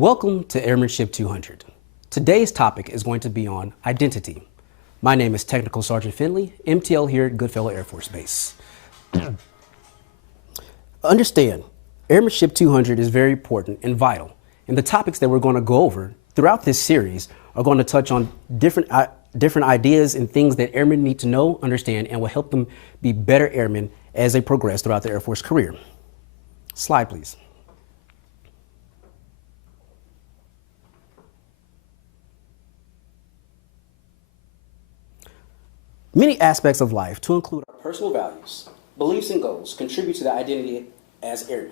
Welcome to Airmanship 200. Today's topic is going to be on identity. My name is Technical Sergeant Finley, MTL here at Goodfellow Air Force Base. Understand, Airmanship 200 is very important and vital, and the topics that we're going to go over throughout this series are going to touch on different ideas and things that airmen need to know, understand, and will help them be better airmen as they progress throughout their Air Force career. Slide, please. Many aspects of life, to include our personal values, beliefs, and goals, contribute to the identity as airmen.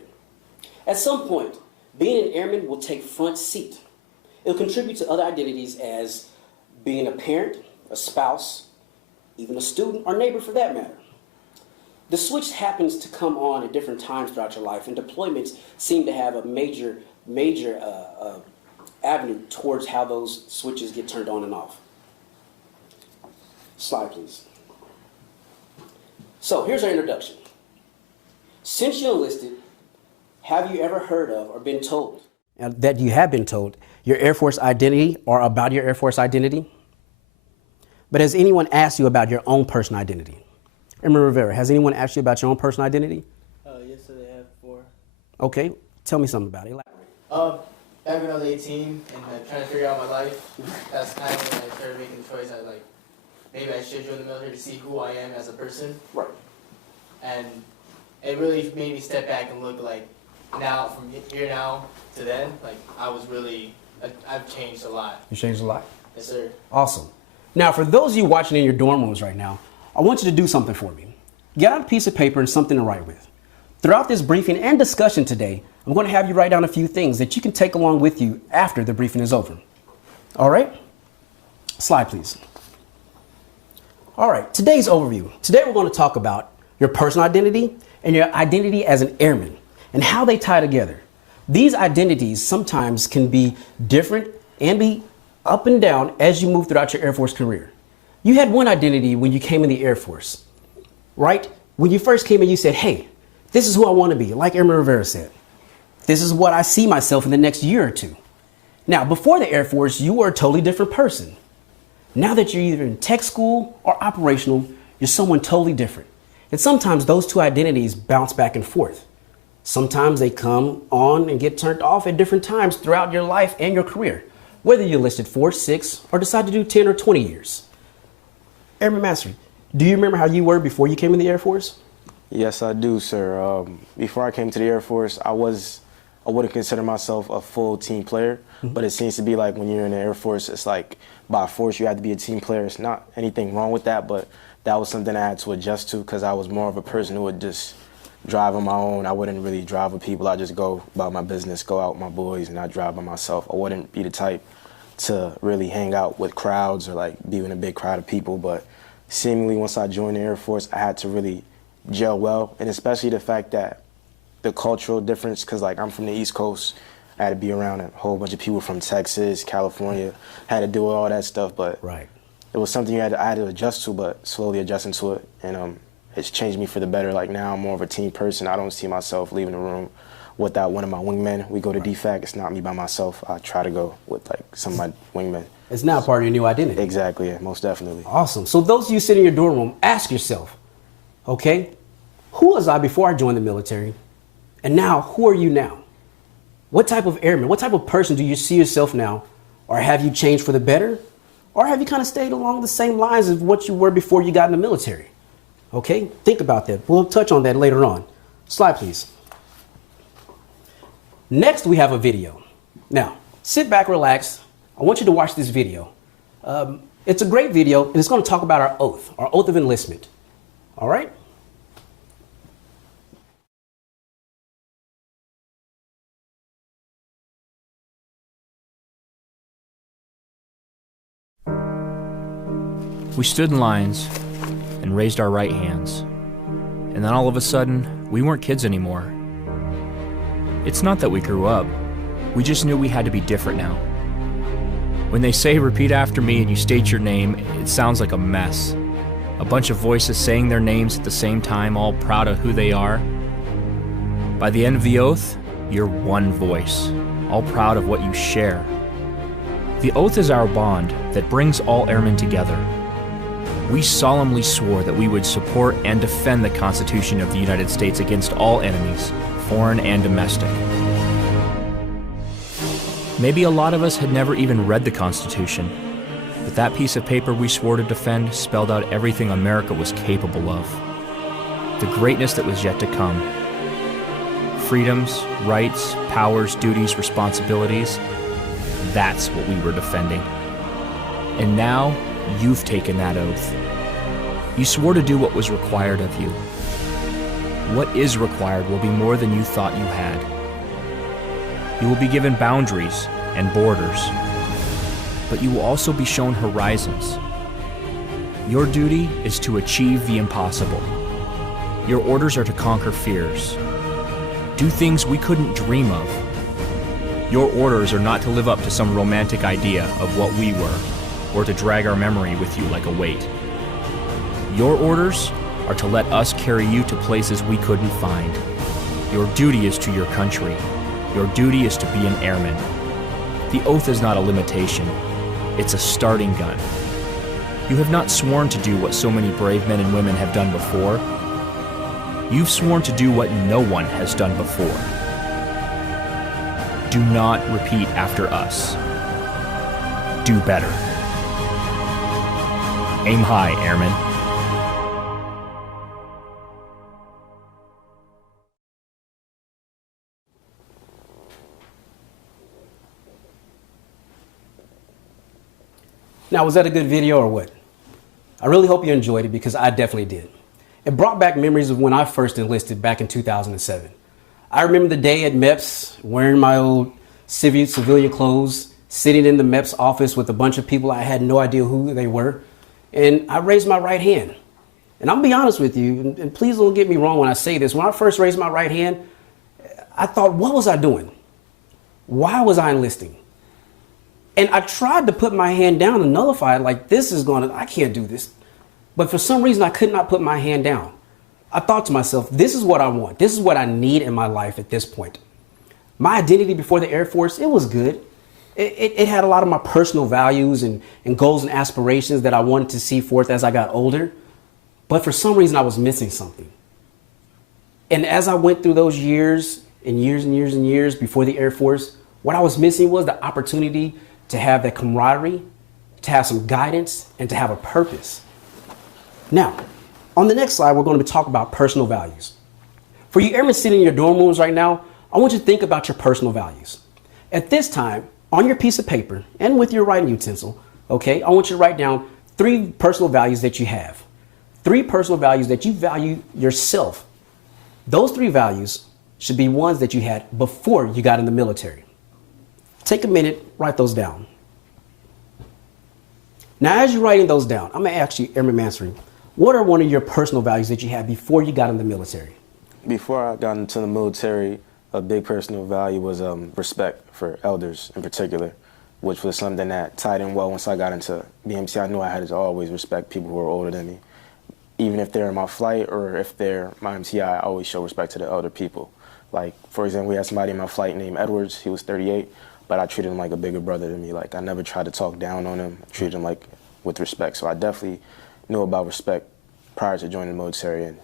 At some point, being an airman will take front seat. It'll contribute to other identities as being a parent, a spouse, even a student, or neighbor for that matter. The switch happens to come on at different times throughout your life, and deployments seem to have a major avenue towards how those switches get turned on and off. Slide, please. So here's our introduction. Since you enlisted, have you ever heard of or been told that you have been told your Air Force identity or about your Air Force identity? But has anyone asked you about your own personal identity? Airman Rivera, has anyone asked you about your own personal identity? Yes, sir, they have before. Okay, tell me something about it. Back when I was 18 and trying to figure out my life, that's kind of when I started making the choice. Maybe I should join the military to see who I am as a person. Right. And it really made me step back and look now, from here now to then, I've changed a lot. You changed a lot? Yes, sir. Awesome. Now, for those of you watching in your dorm rooms right now, I want you to do something for me. Get out a piece of paper and something to write with. Throughout this briefing and discussion today, I'm going to have you write down a few things that you can take along with you after the briefing is over. All right? Slide, please. All right, today's overview. Today we're going to talk about your personal identity and your identity as an airman and how they tie together. These identities sometimes can be different and be up and down as you move throughout your Air Force career. You had one identity when you came in the Air Force, right? When you first came in, you said, hey, this is who I want to be, like Airman Rivera said. This is what I see myself in the next year or two. Now, before the Air Force, you were a totally different person. Now that you're either in tech school or operational, you're someone totally different. And sometimes those two identities bounce back and forth. Sometimes they come on and get turned off at different times throughout your life and your career, whether you enlisted 4, 6, or decide to do 10 or 20 years. Airman Master, do you remember how you were before you came in the Air Force? Yes, I do, sir. Before I came to the Air Force, I wouldn't consider myself a full team player, but it seems to be like when you're in the Air Force, it's like by force you have to be a team player. It's not anything wrong with that, but that was something I had to adjust to because I was more of a person who would just drive on my own. I wouldn't really drive with people. I'd just go about my business, go out with my boys, and I'd drive by myself. I wouldn't be the type to really hang out with crowds or be in a big crowd of people, but seemingly once I joined the Air Force, I had to really gel well, and especially the fact that the cultural difference, because I'm from the East Coast, I had to be around a whole bunch of people from Texas, California, had to do all that stuff, but right. It was something I had to adjust to, but slowly adjusting to it, and it's changed me for the better. Now I'm more of a team person. I don't see myself leaving the room without one of my wingmen. We go to DFAC, it's not me by myself. I try to go with some of my wingmen. It's now part of your new identity. Exactly, yeah, most definitely. Awesome. So those of you sitting in your dorm room, ask yourself, okay, who was I before I joined the military? And now, who are you now? What type of airman, what type of person do you see yourself now? Or have you changed for the better? Or have you kind of stayed along the same lines as what you were before you got in the military? Okay, think about that. We'll touch on that later on. Slide, please. Next, we have a video. Now, sit back, relax. I want you to watch this video. It's a great video, and it's going to talk about our oath of enlistment. All right? We stood in lines and raised our right hands. And then all of a sudden, we weren't kids anymore. It's not that we grew up. We just knew we had to be different now. When they say repeat after me and you state your name, it sounds like a mess. A bunch of voices saying their names at the same time, all proud of who they are. By the end of the oath, you're one voice. all proud of what you share. The oath is our bond that brings all airmen together. We solemnly swore that we would support and defend the Constitution of the United States against all enemies, foreign and domestic. Maybe a lot of us had never even read the Constitution, but that piece of paper we swore to defend spelled out everything America was capable of. The greatness that was yet to come. Freedoms, rights, powers, duties, responsibilities. That's what we were defending. And now, you've taken that oath. You swore to do what was required of you. What is required will be more than you thought you had. You will be given boundaries and borders, but you will also be shown horizons. Your duty is to achieve the impossible. Your orders are to conquer fears, do things we couldn't dream of. Your orders are not to live up to some romantic idea of what we were, or to drag our memory with you like a weight. Your orders are to let us carry you to places we couldn't find. Your duty is to your country. Your duty is to be an airman. The oath is not a limitation. It's a starting gun. You have not sworn to do what so many brave men and women have done before. You've sworn to do what no one has done before. Do not repeat after us. Do better. Aim high, airmen. Now, was that a good video or what? I really hope you enjoyed it because I definitely did. It brought back memories of when I first enlisted back in 2007. I remember the day at MEPS, wearing my old civilian clothes, sitting in the MEPS office with a bunch of people I had no idea who they were, and I raised my right hand. And I'll be honest with you, and please don't get me wrong when I say this, when I first raised my right hand, I thought, what was I doing? Why was I enlisting? And I tried to put my hand down and nullify it, like I can't do this. But for some reason, I could not put my hand down. I thought to myself, this is what I want. This is what I need in my life at this point. My identity before the Air Force, it was good. It had a lot of my personal values and goals and aspirations that I wanted to see forth as I got older. But for some reason, I was missing something. And as I went through those years and years and years and years before the Air Force, what I was missing was the opportunity to have that camaraderie, to have some guidance, and to have a purpose. Now, on the next slide, we're going to talk about personal values. For you airmen sitting in your dorm rooms right now, I want you to think about your personal values. At this time, on your piece of paper and with your writing utensil, okay, I want you to write down 3 personal values that you have. 3 personal values that you value yourself. Those 3 values should be ones that you had before you got in the military. Take a minute, write those down. Now, as you're writing those down, I'm going to ask you, Airman Mansory, what are one of your personal values that you had before you got in the military? Before I got into the military, a big personal value was respect for elders in particular, which was something that tied in well once I got into BMC. I knew I had to always respect people who were older than me. Even if they're in my flight or if they're my MTI, I always show respect to the elder people. Like, for example, we had somebody in my flight named Edwards. He was 38, but I treated him like a bigger brother than me. Like, I never tried to talk down on him. I treated him like with respect. So I definitely knew about respect prior to joining the military, and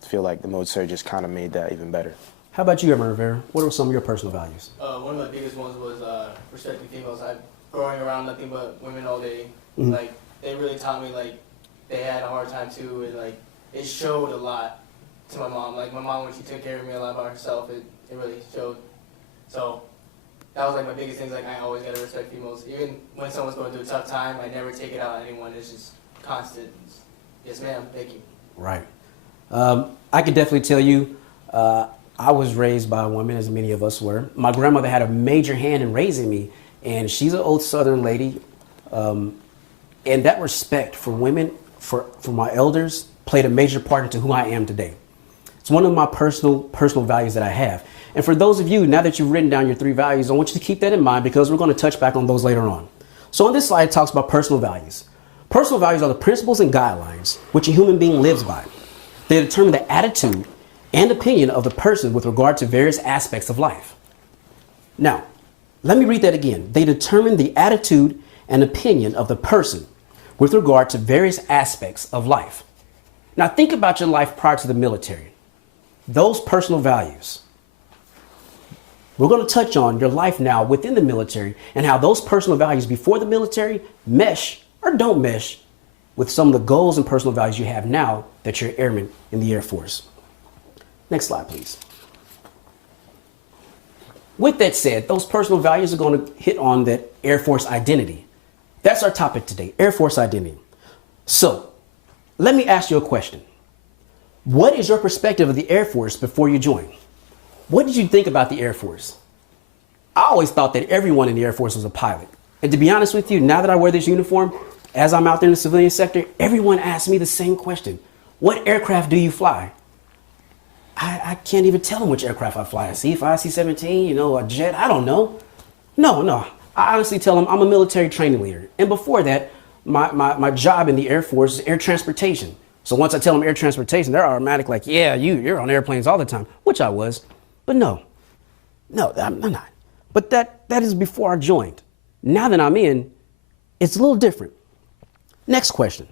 feel like the military just kind of made that even better. How about you, Edmund Rivera? What are some of your personal values? One of my biggest ones was respecting females. I'm growing around nothing but women all day. Mm-hmm. Like, they really taught me, like, they had a hard time too, and like, it showed a lot to my mom. Like, my mom, when she took care of me a lot by herself, it really showed. So that was like my biggest thing. Like, I always gotta respect females. Even when someone's going through a tough time, I never take it out on anyone. It's just constant. Yes, ma'am. Thank you. Right. I can definitely tell you, I was raised by a woman, as many of us were. My grandmother had a major hand in raising me, and she's an old Southern lady. And that respect for women, for my elders, played a major part into who I am today. It's one of my personal values that I have. And for those of you, now that you've written down your 3 values, I want you to keep that in mind because we're going to touch back on those later on. So on this slide, it talks about personal values. Personal values are the principles and guidelines which a human being lives by. They determine the attitude and opinion of the person with regard to various aspects of life. Now, let me read that again. They determine the attitude and opinion of the person with regard to various aspects of life. Now, think about your life prior to the military. Those personal values. We're going to touch on your life now within the military and how those personal values before the military mesh or don't mesh with some of the goals and personal values you have now that you're airman in the Air Force. Next slide, please. With that said, those personal values are going to hit on that Air Force identity. That's our topic today, Air Force identity. So let me ask you a question. What is your perspective of the Air Force before you joined? What did you think about the Air Force? I always thought that everyone in the Air Force was a pilot. And to be honest with you, now that I wear this uniform, as I'm out there in the civilian sector, everyone asks me the same question. What aircraft do you fly? I can't even tell them which aircraft I fly. A C-5, C-17, a jet, I don't know. No. I honestly tell them I'm a military training leader. And before that, my job in the Air Force is air transportation. So once I tell them air transportation, they're automatic like, yeah, you're on airplanes all the time, which I was. But no, I'm not. But that is before I joined. Now that I'm in, it's a little different. Next question.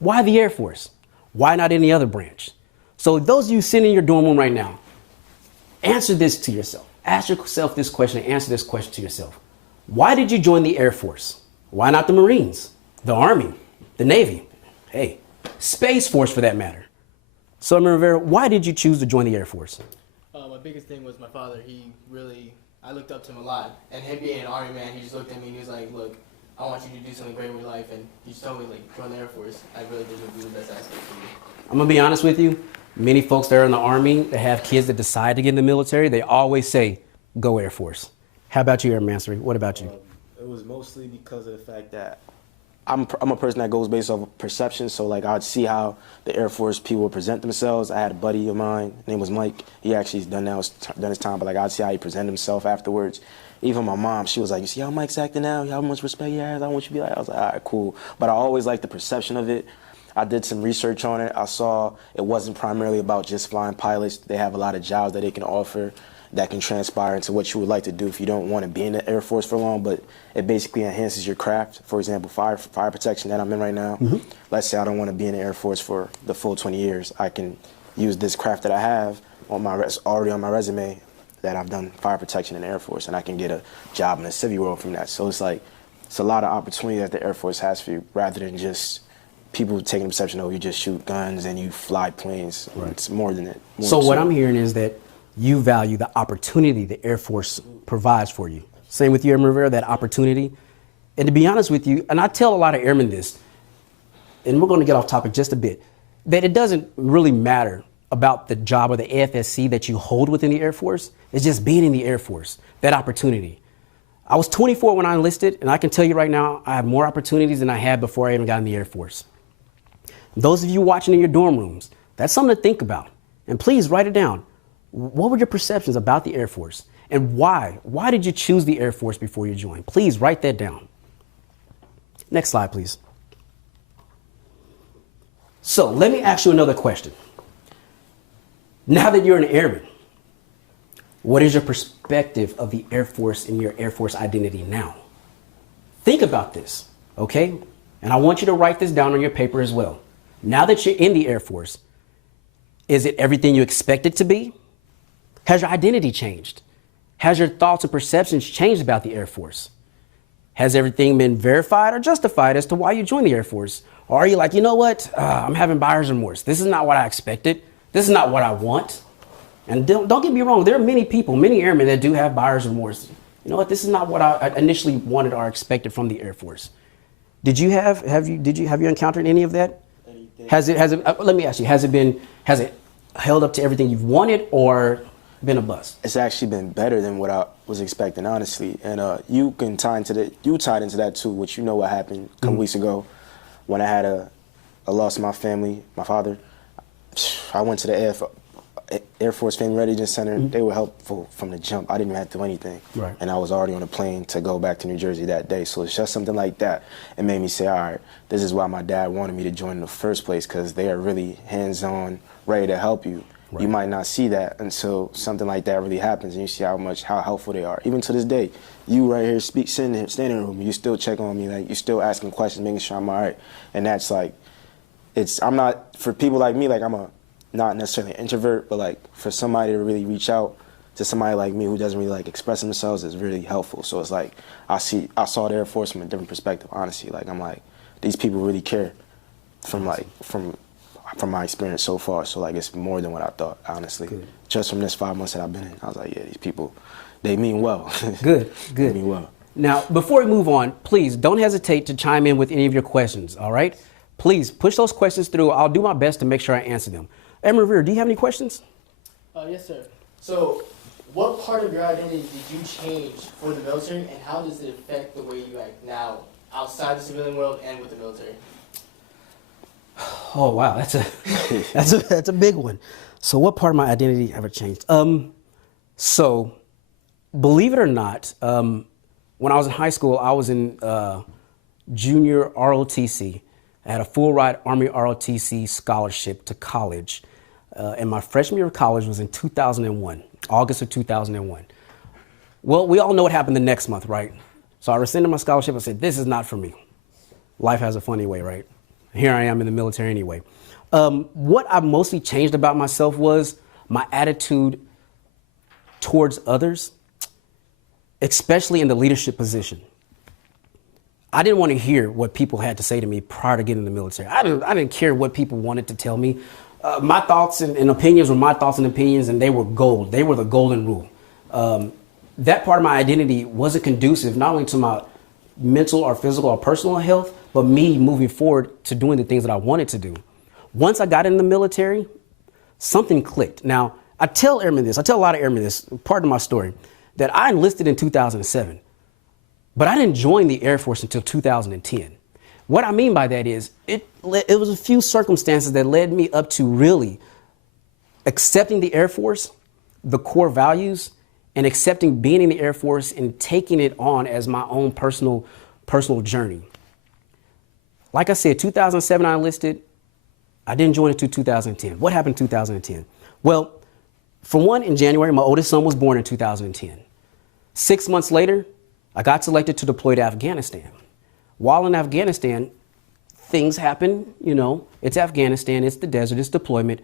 Why the Air Force? Why not any other branch? So those of you sitting in your dorm room right now, answer this to yourself. Ask yourself this question and answer this question to yourself. Why did you join the Air Force? Why not the Marines, the Army, the Navy? Hey, Space Force for that matter. So, Rivera, why did you choose to join the Air Force? My biggest thing was my father. I looked up to him a lot. And him being an Army man, he just looked at me and he was like, look, I want you to do something great with your life. And he just told me, join the Air Force. I really think it would be the best aspect for me. I'm going to be honest with you. Many folks that are in the Army that have kids that decide to get in the military, they always say, go Air Force. How about you, Airman Mansory? What about you? It was mostly because of the fact that I'm a person that goes based off of perception. So I'd see how the Air Force people would present themselves. I had a buddy of mine, his name was Mike. He actually done his time, but I'd see how he presented himself afterwards. Even my mom, she was like, you see how Mike's acting now? How much respect he has? I want you to be like. I was like, all right, cool. But I always liked the perception of it. I did some research on it. I saw it wasn't primarily about just flying pilots. They have a lot of jobs that they can offer that can transpire into what you would like to do if you don't want to be in the Air Force for long, but it basically enhances your craft. For example, fire protection that I'm in right now. Mm-hmm. Let's say I don't want to be in the Air Force for the full 20 years. I can use this craft that I have already on my resume that I've done fire protection in the Air Force, and I can get a job in the civvy world from that. So it's a lot of opportunity that the Air Force has for you, rather than just people taking the perception, you just shoot guns and you fly planes. Right. It's more than that. So what I'm hearing is that you value the opportunity the Air Force provides for you. Same with you, Airman Rivera, that opportunity. And to be honest with you, and I tell a lot of airmen this, and we're going to get off topic just a bit, that it doesn't really matter about the job or the AFSC that you hold within the Air Force. It's just being in the Air Force, that opportunity. I was 24 when I enlisted, and I can tell you right now, I have more opportunities than I had before I even got in the Air Force. Those of you watching in your dorm rooms, that's something to think about. And please write it down. What were your perceptions about the Air Force? And why? Why did you choose the Air Force before you joined? Please write that down. Next slide, please. So let me ask you another question. Now that you're an airman, what is your perspective of the Air Force and your Air Force identity now? Think about this, okay? And I want you to write this down on your paper as well. Now that you're in the Air Force, is it everything you expect it to be? Has your identity changed? Has your thoughts and perceptions changed about the Air Force? Has everything been verified or justified as to why you joined the Air Force? Or are you like, you know what? I'm having buyer's remorse. This is not what I expected. This is not what I want. And don't get me wrong. There are many people, many airmen that do have buyer's remorse. You know what? This is not what I initially wanted or expected from the Air Force. Did you have you encountered any of that? Has it let me ask you, has it held up to everything you've wanted or been a bust? It's actually been better than what I was expecting, honestly. And you tied into that too, which you know what happened a couple weeks ago when I had a loss in my family, my father. I went to the Air Force Family Readiness Center. They were helpful from the jump. I didn't even have to do anything. Right. And I was already on a plane to go back to New Jersey that day. So it's just something like that. It made me say, all right, this is why my dad wanted me to join in the first place, because they are really hands-on, ready to help you. You might not see that until something like that really happens, and you see how helpful they are. Even to this day, you right here standing in the room, you still check on me, like you still asking questions, making sure I'm all right. And that's like, I'm not, for people like me, like not necessarily an introvert, but like for somebody to really reach out to somebody like me who doesn't really like express themselves is really helpful. So it's like, I saw the Air Force from a different perspective, honestly. Like, I'm like, these people really care from my experience so far. So like, it's more than what I thought, honestly. Good. Just from this 5 months that I've been in, I was like, yeah, these people, they mean well. Good. They mean well. Now, before we move on, please don't hesitate to chime in with any of your questions, all right? Please push those questions through. I'll do my best to make sure I answer them. Airman Revere, do you have any questions? Yes, sir. So, what part of your identity did you change for the military, and how does it affect the way you act now outside the civilian world and with the military? Oh wow, that's a big one. So, what part of my identity ever changed? So, believe it or not, when I was in high school, I was in junior ROTC. I had a full ride Army ROTC scholarship to college. And my freshman year of college was in 2001, August of 2001. Well, we all know what happened the next month, right? So I rescinded my scholarship and said, this is not for me. Life has a funny way, right? Here I am in the military anyway. What I mostly changed about myself was my attitude towards others, especially in the leadership position. I didn't want to hear what people had to say to me prior to getting in the military. I didn't care what people wanted to tell me. My thoughts and opinions were my thoughts and opinions, and they were gold. They were the golden rule. That part of my identity wasn't conducive not only to my mental or physical or personal health, but me moving forward to doing the things that I wanted to do. Once I got in the military, something clicked. Now, I tell a lot of airmen this, part of my story, that I enlisted in 2007, but I didn't join the Air Force until 2010. What I mean by that is it was a few circumstances that led me up to really accepting the Air Force, the core values, and accepting being in the Air Force and taking it on as my own personal journey. Like I said, 2007 I enlisted. I didn't join until 2010. What happened in 2010? Well, for one, in January, my oldest son was born in 2010. 6 months later, I got selected to deploy to Afghanistan. While in Afghanistan, things happen, it's Afghanistan, it's the desert, it's deployment.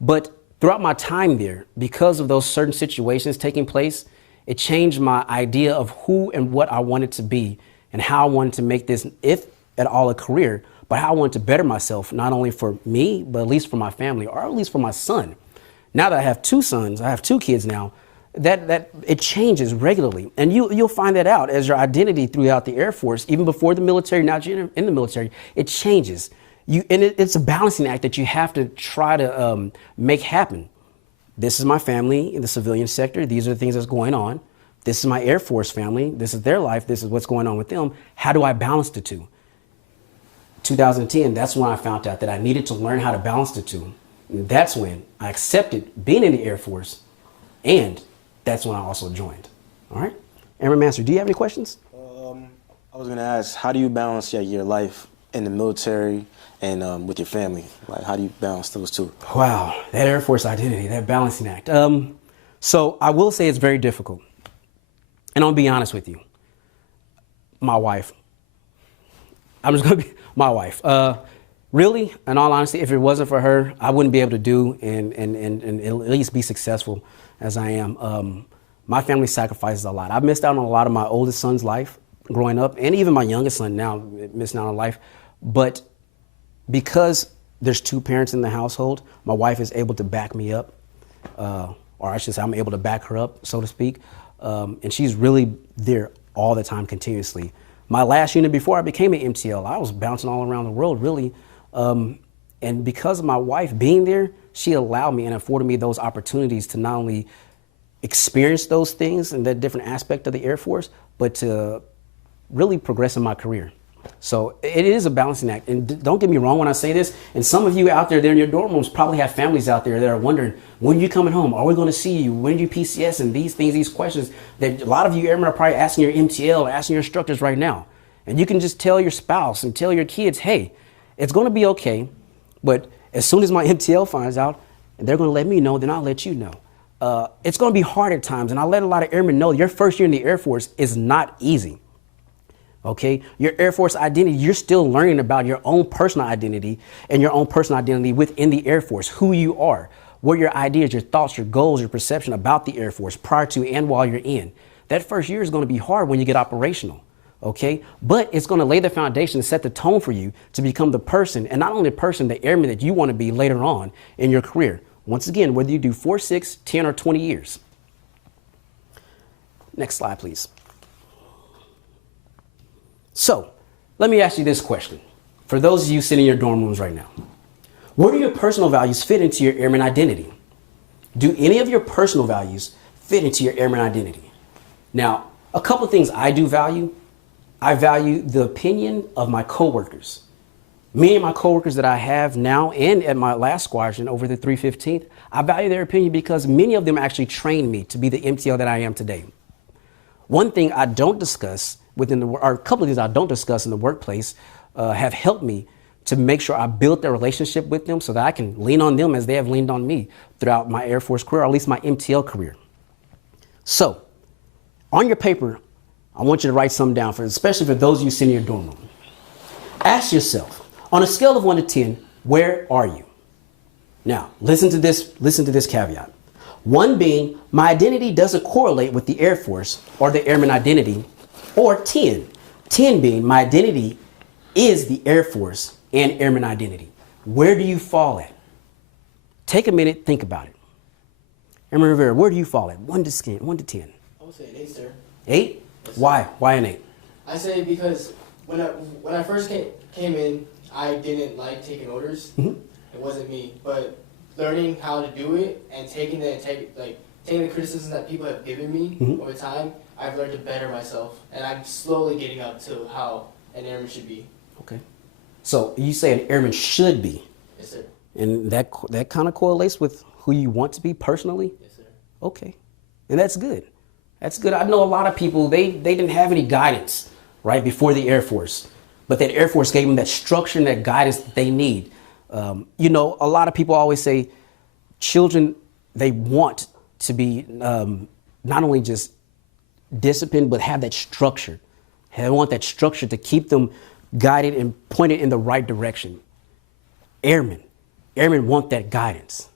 But throughout my time there, because of those certain situations taking place, it changed my idea of who and what I wanted to be and how I wanted to make this, if at all, a career, but how I wanted to better myself, not only for me, but at least for my family, or at least for my son. Now that I have two sons, I have two kids now, that it changes regularly. And you'll find that out as your identity throughout the Air Force, even before the military, now you're in the military, it changes. It's a balancing act that you have to try to make happen. This is my family in the civilian sector. These are the things that's going on. This is my Air Force family. This is their life. This is what's going on with them. How do I balance the two? 2010, that's when I found out that I needed to learn how to balance the two. And that's when I accepted being in the Air Force, and that's when I also joined. All right? Airman Master, do you have any questions? I was going to ask, how do you balance your life in the military and with your family? Like, how do you balance those two? Wow, that Air Force identity, that balancing act. So I will say it's very difficult. And I'll be honest with you. My wife. I'm just going to be my wife. Really, in all honesty, if it wasn't for her, I wouldn't be able to do and at least be successful as I am. My family sacrifices a lot. I've missed out on a lot of my oldest son's life growing up, and even my youngest son now missing out on life. But because there's two parents in the household, my wife is able to back me up, or I should say I'm able to back her up, so to speak. And she's really there all the time, continuously. My last unit before I became an MTL, I was bouncing all around the world, really. And because of my wife being there, she allowed me and afforded me those opportunities to not only experience those things and that different aspect of the Air Force, but to really progress in my career. So it is a balancing act. And don't get me wrong when I say this, and some of you out there in your dorm rooms probably have families out there that are wondering, when are you coming home? Are we going to see you? When do you PCS? And these things, these questions that a lot of you airmen are probably asking your MTL, asking your instructors right now. And you can just tell your spouse and tell your kids, hey, it's going to be okay. But as soon as my MTL finds out, and they're going to let me know, then I'll let you know. It's going to be hard at times, and I let a lot of airmen know your first year in the Air Force is not easy. Okay, your Air Force identity, you're still learning about your own personal identity and your own personal identity within the Air Force, who you are, what your ideas, your thoughts, your goals, your perception about the Air Force prior to and while you're in. That first year is going to be hard when you get operational. Okay, but it's going to lay the foundation and set the tone for you to become the person, and not only the person, the airman that you want to be later on in your career. Once again, whether you do 4, 6, 10, or 20 years. Next slide, please. So let me ask you this question. For those of you sitting in your dorm rooms right now, where do your personal values fit into your airman identity? Do any of your personal values fit into your airman identity? Now, a couple of things I do value. I value the opinion of my coworkers. Many of my coworkers that I have now and at my last squadron over the 315th, I value their opinion because many of them actually trained me to be the MTL that I am today. One thing I don't discuss or a couple of things I don't discuss in the workplace have helped me to make sure I build that relationship with them so that I can lean on them as they have leaned on me throughout my Air Force career, or at least my MTL career. So on your paper, I want you to write something down, especially for those of you sitting in your dorm room. Ask yourself, on a scale of 1 to 10, where are you? Now, listen to this caveat. 1 being, my identity doesn't correlate with the Air Force or the airman identity, or 10 being, my identity is the Air Force and airman identity. Where do you fall at? Take a minute, think about it. Airman Rivera, where do you fall at? 1 to 10. I would say an 8, sir. 8? Yes, Why? Why an 8? I say because when I first came in, I didn't like taking orders. Mm-hmm. It wasn't me, but learning how to do it and taking the criticisms that people have given me Mm-hmm. over time, I've learned to better myself, and I'm slowly getting up to how an airman should be. Okay. So you say an airman should be, Yes, sir. and that kind of correlates with who you want to be personally? Yes, sir. Okay. And that's good. That's good. I know a lot of people, they didn't have any guidance, right, before the Air Force. But that Air Force gave them that structure and that guidance that they need. You know, a lot of people always say children, they want to be not only just disciplined, but have that structure. They want that structure to keep them guided and pointed in the right direction. Airmen want that guidance.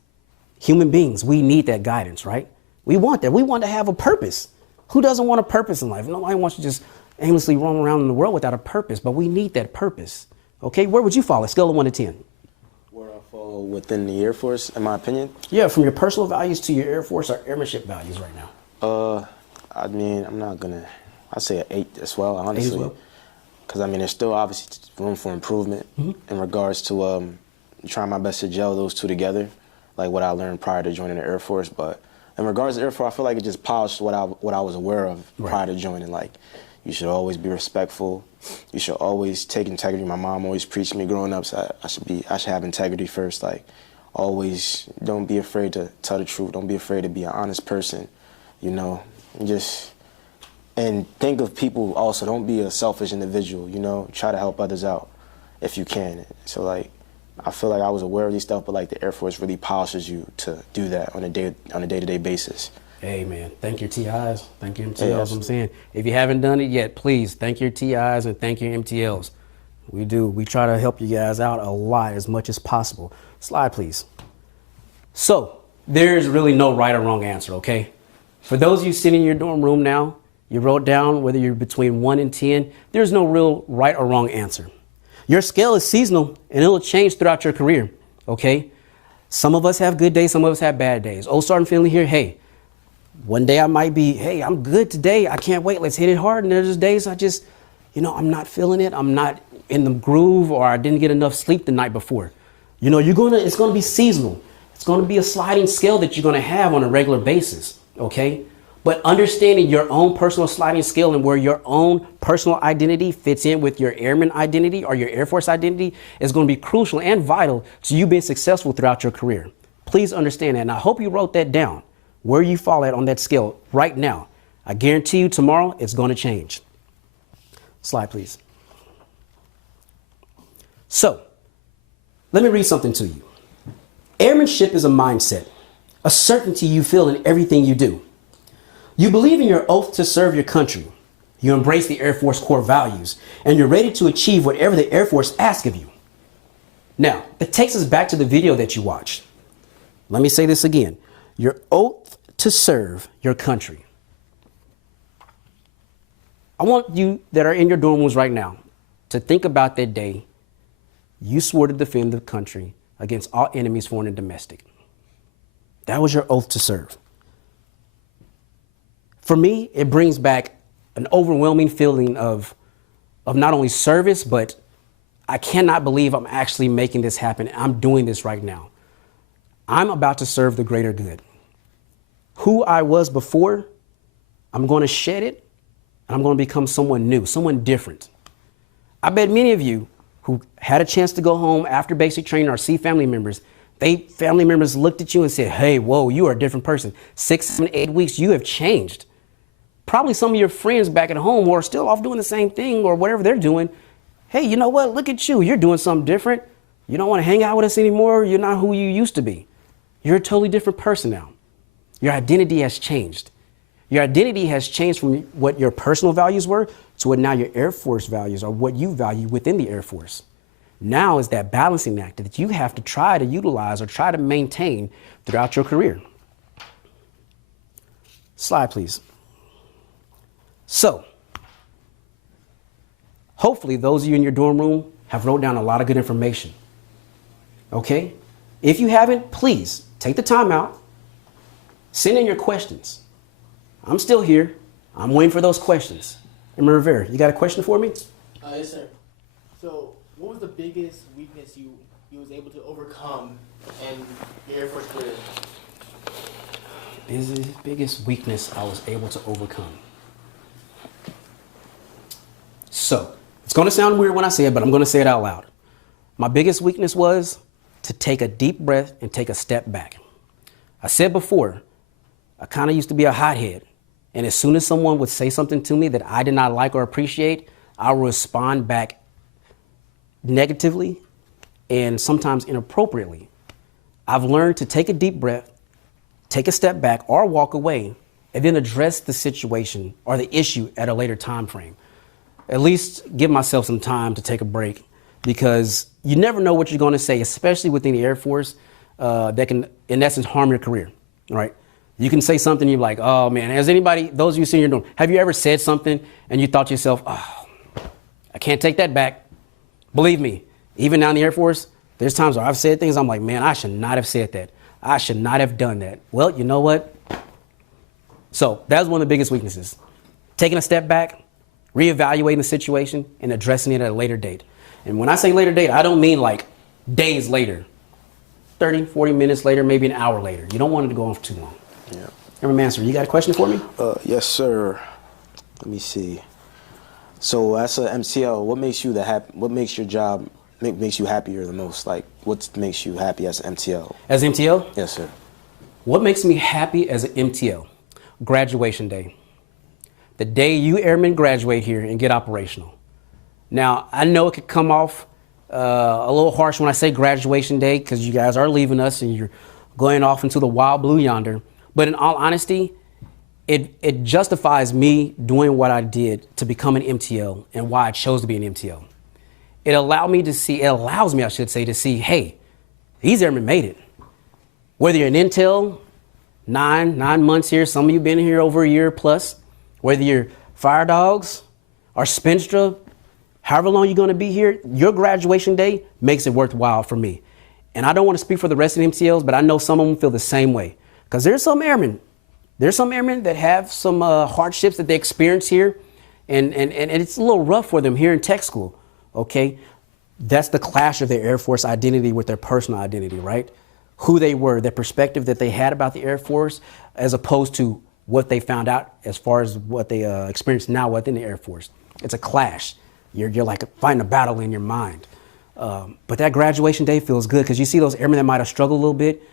Human beings, we need that guidance, right? We want that. We want to have a purpose. Who doesn't want a purpose in life? Nobody wants to just aimlessly roam around in the world without a purpose, but we need that purpose. Okay, where would you fall? A scale of 1 to 10. Where I fall within the Air Force, in my opinion? Yeah, from your personal values to your Air Force or airmanship values right now. I mean, I'd say an 8 as well, honestly. 8 as well? Because, I mean, there's still obviously room for improvement in regards to trying my best to gel those two together, like what I learned prior to joining the Air Force. But in regards to Air Force, I feel like it just polished what I was aware of prior to joining. Like, you should always be respectful. You should always take integrity. My mom always preached me growing up, so I should have integrity first. Like, always don't be afraid to tell the truth. Don't be afraid to be an honest person, you know. And think of people also. Don't be a selfish individual, you know. Try to help others out if you can. So, like, I feel like I was aware of these stuff, but, like, the Air Force really polishes you to do that on a day-to-day basis. Hey, man, thank your TIs. Thank your MTLs. I'm saying, if you haven't done it yet, please thank your TIs and thank your MTLs. We do. We try to help you guys out a lot, as much as possible. Slide, please. So there's really no right or wrong answer, okay? For those of you sitting in your dorm room now, you wrote down whether you're between 1 and 10. There's no real right or wrong answer. Your scale is seasonal, and it'll change throughout your career, okay? Some of us have good days. Some of us have bad days. Old Sergeant Finley here, hey, one day I might be, hey, I'm good today. I can't wait. Let's hit it hard. And there's days I just, you know, I'm not feeling it. I'm not in the groove, or I didn't get enough sleep the night before. You know, it's going to be seasonal. It's going to be a sliding scale that you're going to have on a regular basis, okay? But understanding your own personal sliding scale and where your own personal identity fits in with your airman identity or your Air Force identity is going to be crucial and vital to you being successful throughout your career. Please understand that. And I hope you wrote that down, where you fall at on that scale right now. I guarantee you tomorrow it's going to change. Slide, please. So let me read something to you. Airmen Airmanship is a mindset, a certainty you feel in everything you do. You believe in your oath to serve your country. You embrace the Air Force core values, and you're ready to achieve whatever the Air Force asks of you. Now, it takes us back to the video that you watched. Let me say this again. Your oath to serve your country. I want you that are in your dorm rooms right now to think about that day you swore to defend the country against all enemies, foreign and domestic. That was your oath to serve. For me, it brings back an overwhelming feeling of not only service, but I cannot believe I'm actually making this happen. I'm doing this right now. I'm about to serve the greater good. Who I was before, I'm going to shed it, and I'm going to become someone new, someone different. I bet many of you who had a chance to go home after basic training or see family members, family members looked at you and said, hey, whoa, you are a different person. 6, 7, 8 weeks, you have changed. Probably some of your friends back at home who are still off doing the same thing or whatever they're doing. Hey, you know what? Look at you. You're doing something different. You don't want to hang out with us anymore. You're not who you used to be. You're a totally different person now. Your identity has changed. Your identity has changed from what your personal values were to what now your Air Force values are, what you value within the Air Force. Now is that balancing act that you have to try to utilize or try to maintain throughout your career. Slide, please. So, hopefully those of you in your dorm room have wrote down a lot of good information. Okay? If you haven't, please take the time out. Send in your questions. I'm still here. I'm waiting for those questions. Emma Rivera, you got a question for me? Yes, sir. So, what was the biggest weakness you was able to overcome in your Air Force career? Is the biggest weakness I was able to overcome? So, it's going to sound weird when I say it, but I'm going to say it out loud. My biggest weakness was to take a deep breath and take a step back. I said before, I kind of used to be a hothead. And as soon as someone would say something to me that I did not like or appreciate, I would respond back negatively and sometimes inappropriately. I've learned to take a deep breath, take a step back or walk away, and then address the situation or the issue at a later time frame. At least give myself some time to take a break, because you never know what you're going to say, especially within the Air Force, that can, in essence, harm your career, right? You can say something, you're like, oh man, has anybody, those of you sitting in your dorm, have you ever said something and you thought to yourself, oh, I can't take that back? Believe me, even now in the Air Force, there's times where I've said things, I'm like, man, I should not have said that. I should not have done that. Well, you know what? So that was one of the biggest weaknesses. Taking a step back, reevaluating the situation, and addressing it at a later date. And when I say later date, I don't mean like days later, 30, 40 minutes later, maybe an hour later. You don't want it to go on for too long. Yeah. Airman, sir, you got a question for me? Yes, sir. Let me see. So, as a MTL, what makes you what makes your job makes you happier the most? Like, what makes you happy as an MTL? As MTL? Yes, sir. What makes me happy as an MTL? Graduation day. The day you airmen graduate here and get operational. Now, I know it could come off a little harsh when I say graduation day, because you guys are leaving us and you're going off into the wild blue yonder. But in all honesty, it justifies me doing what I did to become an MTL and why I chose to be an MTL. It allows me, I should say, to see, hey, these airmen made it. Whether you're an intel, nine months here, some of you been here over a year plus, whether you're fire dogs or spinster, however long you're going to be here, your graduation day makes it worthwhile for me. And I don't want to speak for the rest of the MTLs, but I know some of them feel the same way. Because there's some airmen that have some hardships that they experience here, and it's a little rough for them here in tech school, okay? That's the clash of their Air Force identity with their personal identity, right? Who they were, the perspective that they had about the Air Force, as opposed to what they found out as far as what they experience now within the Air Force. It's a clash. You're like fighting a battle in your mind. But that graduation day feels good because you see those airmen that might have struggled a little bit,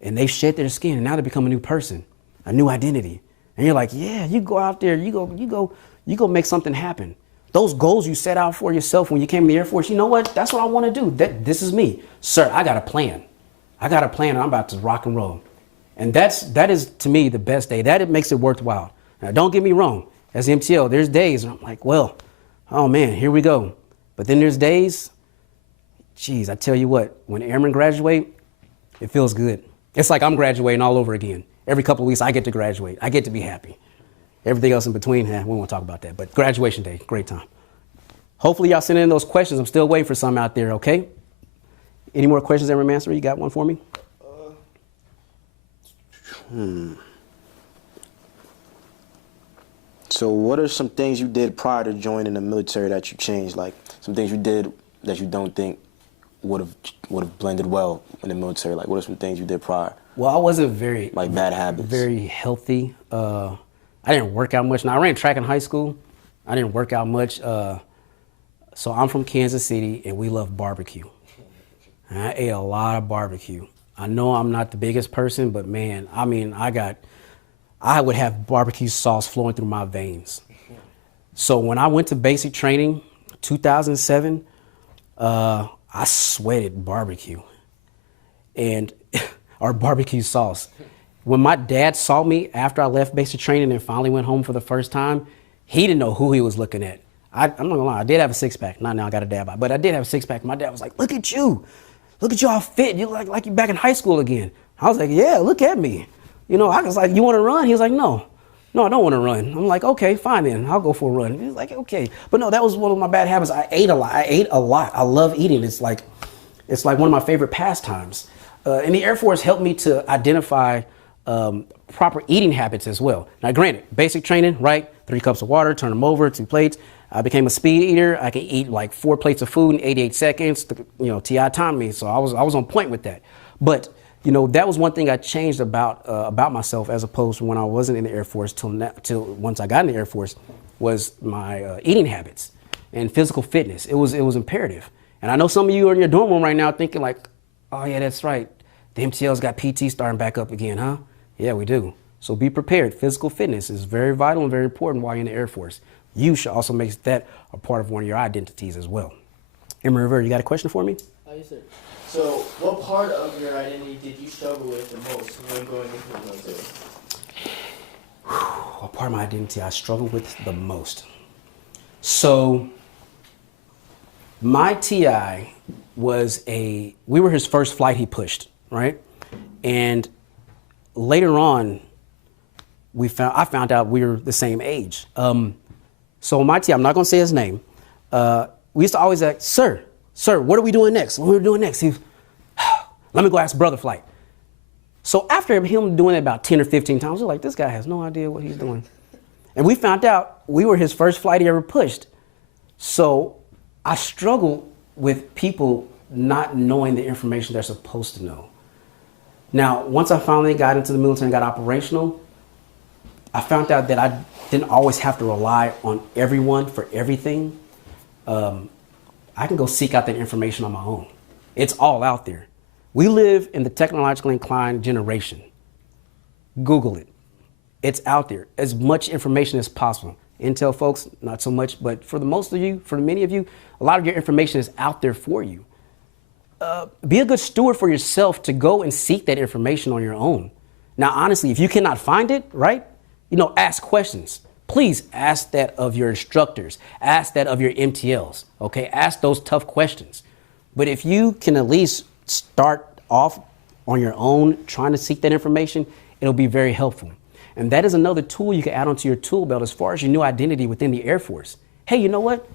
and they shed their skin, and now they become a new person, a new identity. And you're like, yeah, you go out there, you go make something happen. Those goals you set out for yourself when you came to the Air Force, you know what? That's what I want to do. This is me. Sir, I got a plan. I got a plan and I'm about to rock and roll. And that is to me the best day. That it makes it worthwhile. Now, don't get me wrong. As MTL, there's days I'm like, well, oh man, here we go. But then there's days, geez, I tell you what, when airmen graduate, it feels good. It's like I'm graduating all over again. Every couple of weeks I get to graduate. I get to be happy. Everything else in between, we won't talk about that. But graduation day, great time. Hopefully y'all send in those questions. I'm still waiting for some out there, okay? Any more questions, Airmanship? You got one for me? So what are some things you did prior to joining the military that you changed? Like some things you did that you don't think would have blended well in the military? Like what are some things you did prior? Well, I wasn't very like bad habits. Very healthy. I didn't work out much. Now I ran track in high school. I didn't work out much. So I'm from Kansas City and we love barbecue. And I ate a lot of barbecue. I know I'm not the biggest person, but man, I mean, I would have barbecue sauce flowing through my veins. So when I went to basic training, 2007, I sweated barbecue and or barbecue sauce. When my dad saw me after I left basic training and finally went home for the first time, he didn't know who he was looking at. I'm not gonna lie, I did have a six-pack. Not now, I got a dad bod, but I did have a six-pack. My dad was like, look at you. Look at you all fit. You look like you're back in high school again. I was like, yeah, look at me. You know, I was like, you want to run? He was like, no, I don't want to run. I'm like, okay, fine then. I'll go for a run. He was like, okay. But no, that was one of my bad habits. I ate a lot. I love eating. It's like one of my favorite pastimes. And the Air Force helped me to identify proper eating habits as well. Now, granted, basic training, right? 3 cups of water, turn them over, 2 plates. I became a speed eater. I could eat like 4 plates of food in 88 seconds. You know, TI timed me, so I was on point with that. But you know, that was one thing I changed about myself as opposed to when I wasn't in the Air Force till once I got in the Air Force was my eating habits and physical fitness. It was imperative. And I know some of you are in your dorm room right now thinking like, oh yeah, that's right. The MTL's got PT starting back up again, huh? Yeah, we do. So be prepared. Physical fitness is very vital and very important while you're in the Air Force. You should also make that a part of one of your identities as well. Emma Rivera, you got a question for me? Yes, sir. So, what part of your identity did you struggle with the most when going into the military? What part of my identity I struggled with the most? So, my TI we were his first flight he pushed, right? And later on, I found out we were the same age. So my TI, I'm not gonna say his name. We used to always ask, sir, what are we doing next? What are we doing next? Let me go ask brother flight. So after him doing it about 10 or 15 times, we're like, this guy has no idea what he's doing. And we found out we were his first flight he ever pushed. So I struggled with people not knowing the information they're supposed to know. Now, once I finally got into the military and got operational, I found out that I didn't always have to rely on everyone for everything. I can go seek out that information on my own. It's all out there. We live in the technologically inclined generation. Google it. It's out there. As much information as possible. Intel folks, not so much, but for many of you, a lot of your information is out there for you. Be a good steward for yourself to go and seek that information on your own. Now, honestly, if you cannot find it, right, ask questions. Please ask that of your instructors. Ask that of your MTLs, okay? Ask those tough questions. But if you can at least start off on your own trying to seek that information, it'll be very helpful. And that is another tool you can add onto your tool belt as far as your new identity within the Air Force. Hey, you know what?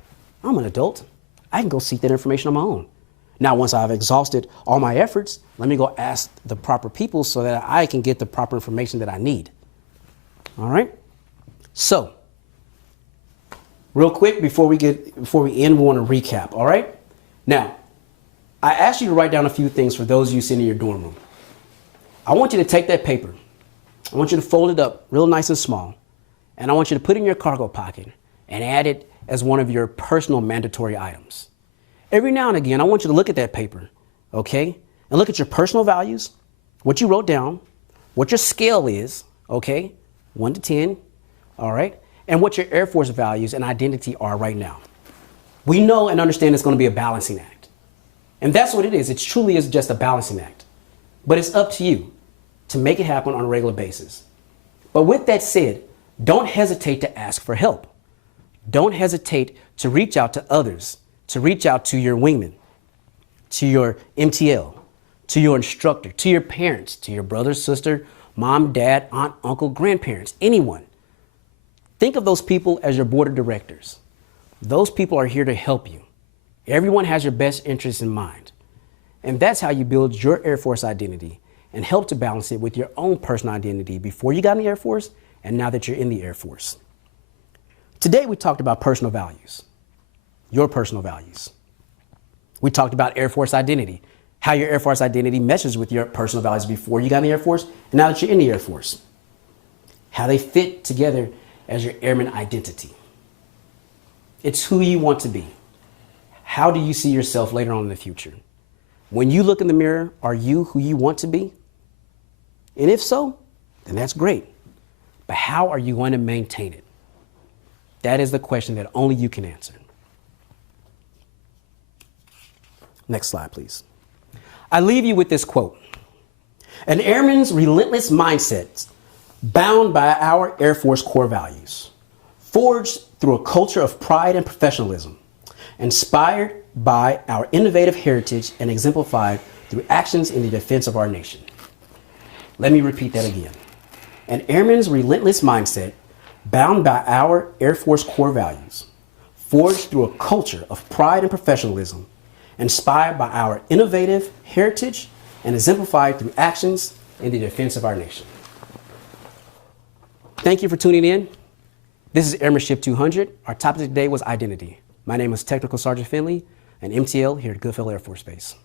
I'm an adult. I can go seek that information on my own. Now, once I've exhausted all my efforts, let me go ask the proper people so that I can get the proper information that I need. All right? So, real quick, before we end, we want to recap, all right? Now, I asked you to write down a few things for those of you sitting in your dorm room. I want you to take that paper. I want you to fold it up real nice and small. And I want you to put it in your cargo pocket and add it as one of your personal mandatory items. Every now and again, I want you to look at that paper, okay? And look at your personal values, what you wrote down, what your scale is, okay? 1 to 10, all right? And what your Air Force values and identity are right now. We know and understand it's going to be a balancing act. And that's what it is. It truly is just a balancing act. but it's up to you to make it happen on a regular basis. But with that said, don't hesitate to ask for help. Don't hesitate to reach out to others, to reach out to your wingman, to your MTL, to your instructor, to your parents, to your brother, sister, mom, dad, aunt, uncle, grandparents, anyone. Think of those people as your board of directors. Those people are here to help you. Everyone has your best interests in mind. And that's how you build your Air Force identity and help to balance it with your own personal identity before you got in the Air Force and now that you're in the Air Force. Today we talked about personal values, your personal values. We talked about Air Force identity, how your Air Force identity meshes with your personal values before you got in the Air Force and now that you're in the Air Force. How they fit together as your airman identity. It's who you want to be. How do you see yourself later on in the future? When you look in the mirror, are you who you want to be? And if so, then that's great. But how are you going to maintain it? That is the question that only you can answer. Next slide, please. I leave you with this quote. An airman's relentless mindset, bound by our Air Force core values, forged through a culture of pride and professionalism, inspired by our innovative heritage and exemplified through actions in the defense of our nation. Let me repeat that again. An airman's relentless mindset, bound by our Air Force core values, forged through a culture of pride and professionalism, inspired by our innovative heritage and exemplified through actions in the defense of our nation. Thank you for tuning in. This is Airmanship 200. Our topic today was identity. My name is Technical Sergeant Finley, an MTL here at Goodfellow Air Force Base.